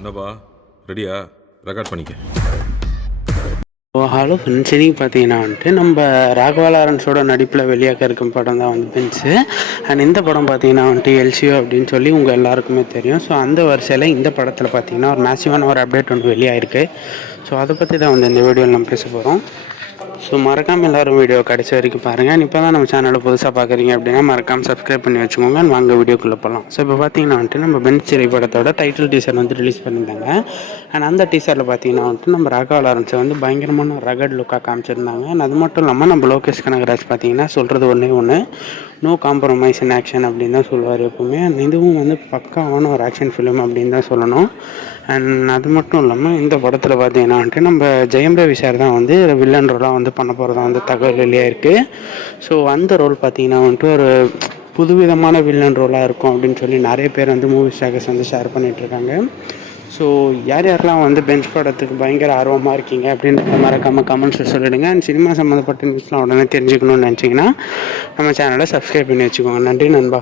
என்னப்பா ரெடியா? ரெக்கார்ட் பண்ணிக்க. ஹலோ ஃப்ரெண்ட்ஸ், இன்றைக்கி பார்த்தீங்கன்னா நம்ம ராகவா லாரன்ஸோட நடிப்பில் வெளியாக இருக்கும் படம் தான் பென்ஸு. அண்ட் இந்த படம் பார்த்தீங்கன்னா எல்சிஓ அப்படின்னு சொல்லி உங்கள் எல்லாருக்குமே தெரியும். ஸோ அந்த வரிசையில் இந்த படத்தில் பார்த்தீங்கன்னா ஒரு மேசிவான ஒரு அப்டேட் ஒன்று வெளியாகிருக்கு. ஸோ அதை பற்றி தான் இந்த வீடியோவில் நம்ம பேச போகிறோம். ஸோ மறக்காமல் எல்லோரும் வீடியோ கடைசி வரைக்கும் பாருங்கள். இப்போ தான் நம்ம சேனலை புதுசாக பார்க்குறீங்க அப்படின்னா மறக்காமல் சப்ஸ்கிரைப் பண்ணி வச்சுக்கோங்க. வாங்க வீடியோக்குள்ளே போகலாம். ஸோ இப்போ பார்த்தீங்கன்னா நம்ம பென்ஸ் திரைப்படத்தோட டைட்டில் டீசர் ரிலீஸ் பண்ணியிருந்தாங்க. அண்ட் அந்த டீசரில் பார்த்தீங்கன்னா நம்ம ராகவா லாரன்ஸை பயங்கரமான ரகட் லுக்காக காமிச்சிருந்தாங்க. அண்ட் அது மட்டும் இல்லாமல் நம்ம லோகேஷ் கனகராஜ் பார்த்தீங்கன்னா சொல்கிறது ஒன்று நோ காம்ப்ரமைஸ் இன் ஆக்ஷன் அப்படின்னு தான் சொல்லுவார் எப்போவுமே. அண்ட் இதுவும் பக்காவான ஒரு ஆக்ஷன் ஃபிலிம் அப்படின்னு தான் சொல்லணும். அண்ட் அது மட்டும் இல்லாமல் இந்த படத்தில் பார்த்தீங்கன்னா நம்ம ஜெயம் ரவி சார் தான் வில்லன் ரோலாக பண்ண போகிறதா தகவல் வெளியாக இருக்குது. ஸோ அந்த ரோல் பார்த்தீங்கன்னா ஒரு புதுவிதமான வில்லன் ரோலாக இருக்கும் அப்படின்னு சொல்லி நிறைய பேர் மூவி ஸ்டாக்கர்ஸ் ஷேர் பண்ணிகிட்ருக்காங்க. ஸோ யாரெல்லாம் பெஞ்ச் படத்துக்கு பயங்கர ஆர்வமாக இருக்கீங்க அப்படின்றத மறக்காமல் கமெண்ட்ஸில் சொல்லிவிடுங்க. அண்ட் சினிமா சம்மந்தப்பட்ட நியூஸ்லாம் உடனே தெரிஞ்சுக்கணும்னு நினச்சிங்கன்னா நம்ம சேனலை சப்ஸ்கிரைப் பண்ணி வச்சுக்கோங்க. நன்றி நண்பா.